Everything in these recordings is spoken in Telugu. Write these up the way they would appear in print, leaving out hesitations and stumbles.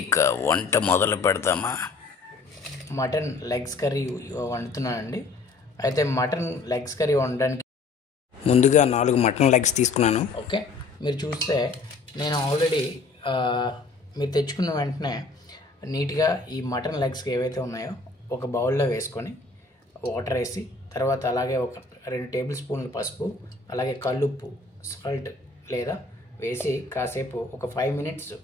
ఇక వంట మొదలు పెడదామా? మటన్ లెగ్స్ కర్రీ వండుతున్నానండి. అయితే మటన్ లెగ్స్ కర్రీ వండడానికి ముందుగా 4 మటన్ లెగ్స్ తీసుకున్నాను. ఓకే, మీరు చూస్తే నేను ఆల్రెడీ మీరు తెచ్చుకున్న వెంటనే నీట్గా ఈ మటన్ లెగ్స్కి ఏవైతే ఉన్నాయో ఒక బౌల్లో వేసుకొని వాటర్ వేసి, తర్వాత అలాగే ఒక 2 టేబుల్ స్పూన్ల పసుపు, అలాగే కల్లుప్పు సాల్ట్ లేదా వేసి కాసేపు ఒక 5 మినిట్స్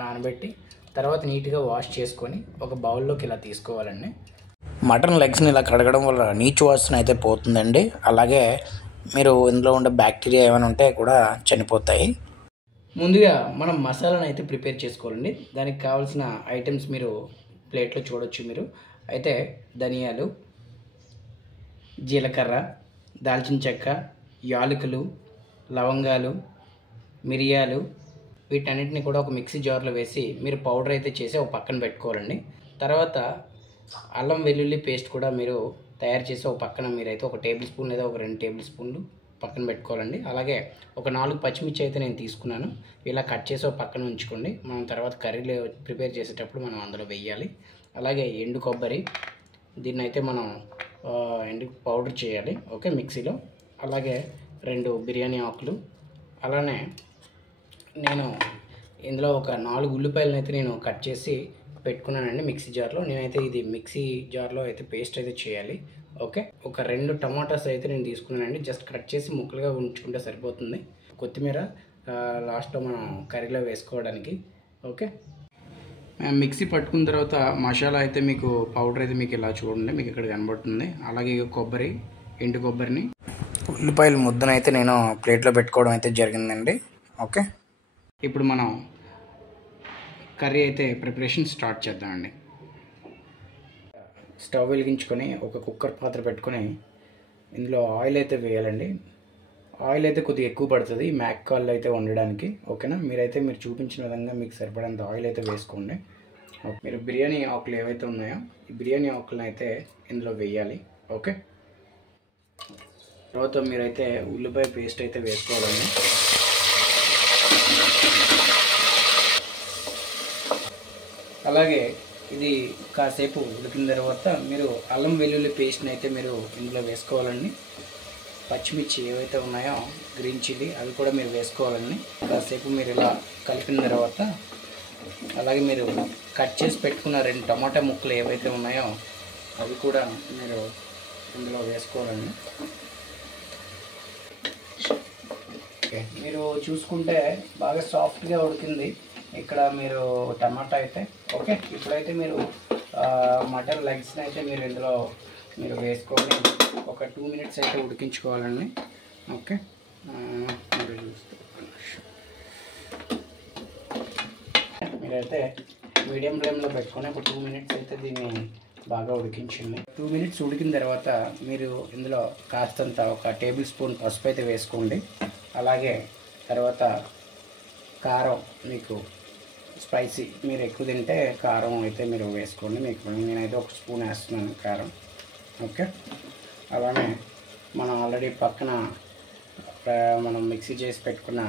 నానబెట్టి తర్వాత నీట్గా వాష్ చేసుకొని ఒక బౌల్లోకి ఇలా తీసుకోవాలండి. మటన్ లెగ్స్ని ఇలా కడగడం వల్ల నీచు వాసన అయితే పోతుందండి. అలాగే మీరు ఇందులో ఉండే బ్యాక్టీరియా ఏమైనా ఉంటే కూడా చనిపోతాయి. ముందుగా మనం మసాలాను అయితే ప్రిపేర్ చేసుకోవాలండి. దానికి కావాల్సిన ఐటమ్స్ మీరు ప్లేట్లో చూడొచ్చు. మీరు అయితే ధనియాలు, జీలకర్ర, దాల్చిన చెక్క, యాలకులు, లవంగాలు, మిరియాలు వీటన్నిటిని కూడా ఒక మిక్సీ జార్లో వేసి మీరు పౌడర్ అయితే చేసి ఒక పక్కన పెట్టుకోవాలండి. తర్వాత అల్లం వెల్లుల్లి పేస్ట్ కూడా మీరు తయారు చేసి ఒక పక్కన మీరైతే ఒక టేబుల్ స్పూన్ లేదా ఒక 2 టేబుల్ స్పూన్లు పక్కన పెట్టుకోవాలండి. అలాగే ఒక 4 పచ్చిమిర్చి అయితే నేను తీసుకున్నాను. ఇలా కట్ చేసి ఒక పక్కన ఉంచుకోండి. మనం తర్వాత కర్రీలో ప్రిపేర్ చేసేటప్పుడు మనం అందులో వేయాలి. అలాగే ఎండు కొబ్బరి, దీన్ని అయితే మనం ఎండు పౌడర్ చేయాలి. ఓకే, మిక్సీలో. అలాగే 2 బిర్యానీ ఆకులు, అలానే నేను ఇందులో ఒక 4 ఉల్లిపాయలను అయితే నేను కట్ చేసి పెట్టుకున్నానండి మిక్సీ జార్లో. నేనైతే ఇది మిక్సీ జార్లో అయితే పేస్ట్ అయితే చేయాలి. ఓకే, ఒక 2 టమాటాస్ అయితే నేను తీసుకున్నానండి. జస్ట్ కట్ చేసి ముక్కలుగా ఉంచుకుంటే సరిపోతుంది. కొత్తిమీర లాస్ట్లో మనం కర్రీలో వేసుకోవడానికి. ఓకే, మిక్సీ పట్టుకున్న తర్వాత మసాలా అయితే మీకు పౌడర్ అయితే మీకు ఇలా చూడండి, మీకు ఇక్కడ కనబడుతుంది. అలాగే కొబ్బరి, ఎండు కొబ్బరిని, ఉల్లిపాయల ముద్దనైతే నేను ప్లేట్లో పెట్టుకోవడం అయితే జరిగిందండి. ఓకే, ఇప్పుడు మనం కర్రీ అయితే ప్రిపరేషన్ స్టార్ట్ చేద్దామండి. స్టవ్ వెలిగించుకొని ఒక కుక్కర్ పాత్ర పెట్టుకొని ఇందులో ఆయిల్ అయితే వేయాలండి. ఆయిల్ అయితే కొద్దిగా ఎక్కువ పడుతుంది మ్యాక్ కాల్ అయితే వండడానికి. ఓకేనా, మీరు చూపించిన విధంగా మీకు సరిపడంత ఆయిల్ అయితే వేసుకోండి. మీరు బిర్యానీ ఆకులు ఏవైతే ఉన్నాయో ఈ బిర్యానీ ఆకులను అయితే ఇందులో వేయాలి. ఓకే, తర్వాత మీరైతే ఉల్లిపాయ పేస్ట్ అయితే వేసుకోవాలండి. అలాగే ఇది కాసేపు ఉడికిన తర్వాత మీరు అల్లం వెల్లుల్లి పేస్ట్ని అయితే మీరు ఇందులో వేసుకోవాలండి. పచ్చిమిర్చి ఏవైతే ఉన్నాయో గ్రీన్ చిల్లీ అవి కూడా మీరు వేసుకోవాలండి. కాసేపు మీరు ఇలా కలిపిన తర్వాత అలాగే మీరు కట్ చేసి పెట్టుకున్న 2 టమాటా ముక్కలు ఏవైతే ఉన్నాయో అవి కూడా మీరు ఇందులో వేసుకోవాలండి. ఓకే, మీరు చూసుకుంటే బాగా సాఫ్ట్గా ఉడికింది ఇక్కడ మీరు టమాటా అయితే. ఓకే, ఇప్పుడైతే మీరు మటన్ లెగ్స్ని అయితే మీరు ఇందులో మీరు వేసుకొని ఒక 2 మినిట్స్ అయితే ఉడికించుకోవాలండి. ఓకే, మీరు చూస్తే మీరైతే మీడియం ఫ్లేమ్లో పెట్టుకొని ఒక 2 మినిట్స్ అయితే దీన్ని బాగా ఉడికించండి. 2 మినిట్స్ ఉడికిన తర్వాత మీరు ఇందులో కాస్తంత ఒక టేబుల్ స్పూన్ పసుపు అయితే వేసుకోండి. అలాగే తర్వాత కారం, మీకు స్పైసీ మీరు ఎక్కువ తింటే కారం అయితే మీరు వేసుకోండి. నేనైతే 1 స్పూన్ వేస్తున్నాను కారం. ఓకే, అలానే మనం ఆల్రెడీ పక్కన మనం మిక్సీ చేసి పెట్టుకున్న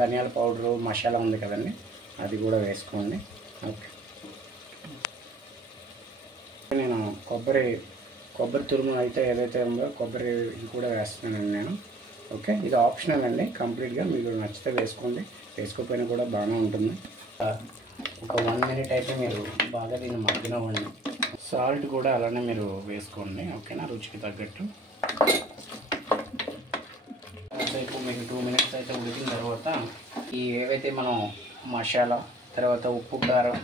ధనియాల పౌడరు మసాలా ఉంది కదండి, అది కూడా వేసుకోండి. ఓకే, నేను కొబ్బరి తురుము అయితే ఏదైతే ఉందో కొబ్బరి కూడా వేస్తున్నానండి నేను. ఓకే, ఇది ఆప్షనల్ అండి, కంప్లీట్గా మీకు నచ్చితే వేసుకోండి, వేసుకోకపోయినా కూడా బాగానే ఉంటుంది. ఒక 1 మినిట్ అయితే మీరు బాగా దీన్ని మగ్గనివ్వండి. సాల్ట్ కూడా అలానే మీరు వేసుకోండి. ఓకేనా, రుచికి తగ్గట్టు. ఇప్పుడు మీకు 2 మినిట్స్ అయితే ఉడికిన తర్వాత ఈ ఏవైతే మనం మసాలా తర్వాత ఉప్పు కారం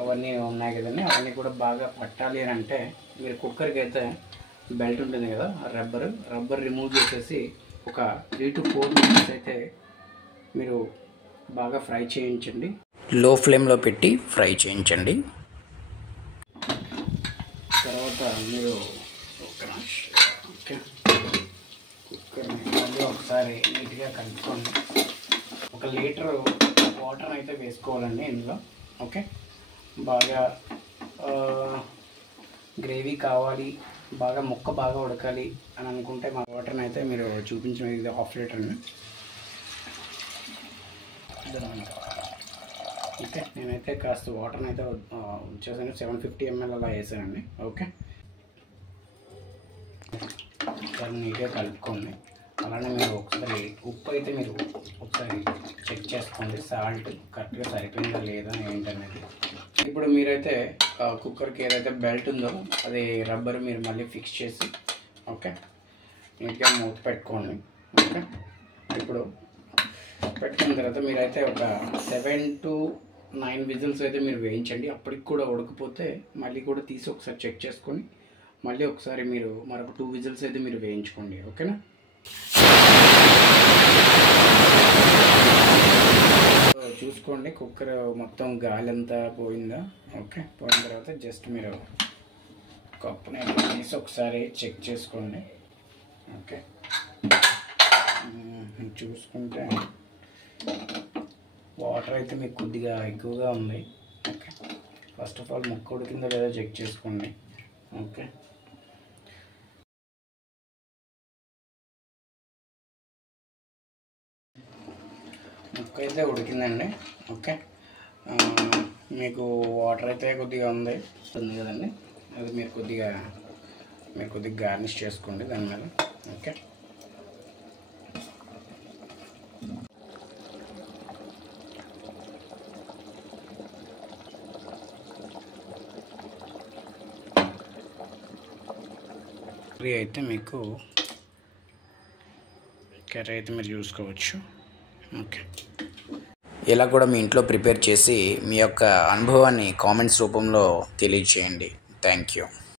అవన్నీ ఉన్నాయి కదండి, అవన్నీ కూడా బాగా పట్టాలి అని అంటే మీరు కుక్కర్కి అయితే బెల్ట్ ఉంటుంది కదా, రబ్బర్ రిమూవ్ చేసేసి ఒక 3 to 4 మినిట్స్ అయితే మీరు బాగా ఫ్రై చేయించండి. లో ఫ్లేమ్లో పెట్టి ఫ్రై చేయించండి. తర్వాత మీరు ఓకే కుక్కర్ని మళ్ళీ ఒకసారి నీట్గా కలుపుకోండి. 1 లీటర్ వాటర్ అయితే వేసుకోవాలండి ఇందులో. ఓకే, బాగా గ్రేవీ కావాలి, బాగా ముక్క బాగా ఉడకాలి అని అనుకుంటే మా వాటర్ని అయితే మీరు చూపించిన ఇది 1/2 లీటర్ అండి. ఓకే, నేనైతే కాస్త వాటర్ని అయితే వచ్చేసాను, 750 ml అలా వేసానండి. ఓకే, ఒకసారి నీట్గా కలుపుకోండి. అలానే మీరు ఒకసారి ఉప్పు అయితే మీరు ఒకసారి చెక్ చేసుకోండి, సాల్ట్ కరెక్ట్గా సరిపోయిందా లేదా ఏంటనేది. ఇప్పుడు మీరైతే కుక్కర్కి ఏదైతే బెల్ట్ ఉందో అది రబ్బర్ మీరు మళ్ళీ ఫిక్స్ చేసి ఓకే నీట్గా మూత పెట్టుకోండి. ఓకే, ఇప్పుడు పెట్టుకున్న తర్వాత మీరైతే ఒక 7 to 9 విజిల్స్ అయితే మీరు వేయించండి. అప్పటికి కూడా ఉడకపోతే మళ్ళీ కూడా తీసి ఒకసారి చెక్ చేసుకొని మళ్ళీ ఒకసారి మీరు మరొక 2 విజిల్స్ అయితే మీరు వేయించుకోండి. ఓకేనా? చూసుకోండి కుక్కర్ మొత్తం గాలి అంతా పోయిందా. ఓకే, పోయిన తర్వాత జస్ట్ మీరు కప్పుని తీసి ఒకసారి చెక్ చేసుకోండి. ఓకే, చూసుకుంటే వాటర్ అయితే మీకు కొద్దిగా ఎక్కువగా ఉంది. ఓకే, ఫస్ట్ ఆఫ్ ఆల్ ముక్క ఉడికిందో లేదో చెక్ చేసుకోండి. ఓకే, ముక్క అయితే ఉడికిందండి. ఓకే, మీకు వాటర్ అయితే కొద్దిగా ఉంది కదండి, అది మీరు కొద్దిగా గార్నిష్ చేసుకోండి దాని మీద. ఓకే, కర్రీ అయితే మీకు మీరు చూసుకోవచ్చు. ఓకే, ఇలా కూడా మీ ఇంట్లో ప్రిపేర్ చేసి మీ యొక్క అనుభవాన్ని కామెంట్స్ రూపంలో తెలియజేయండి. Thank you.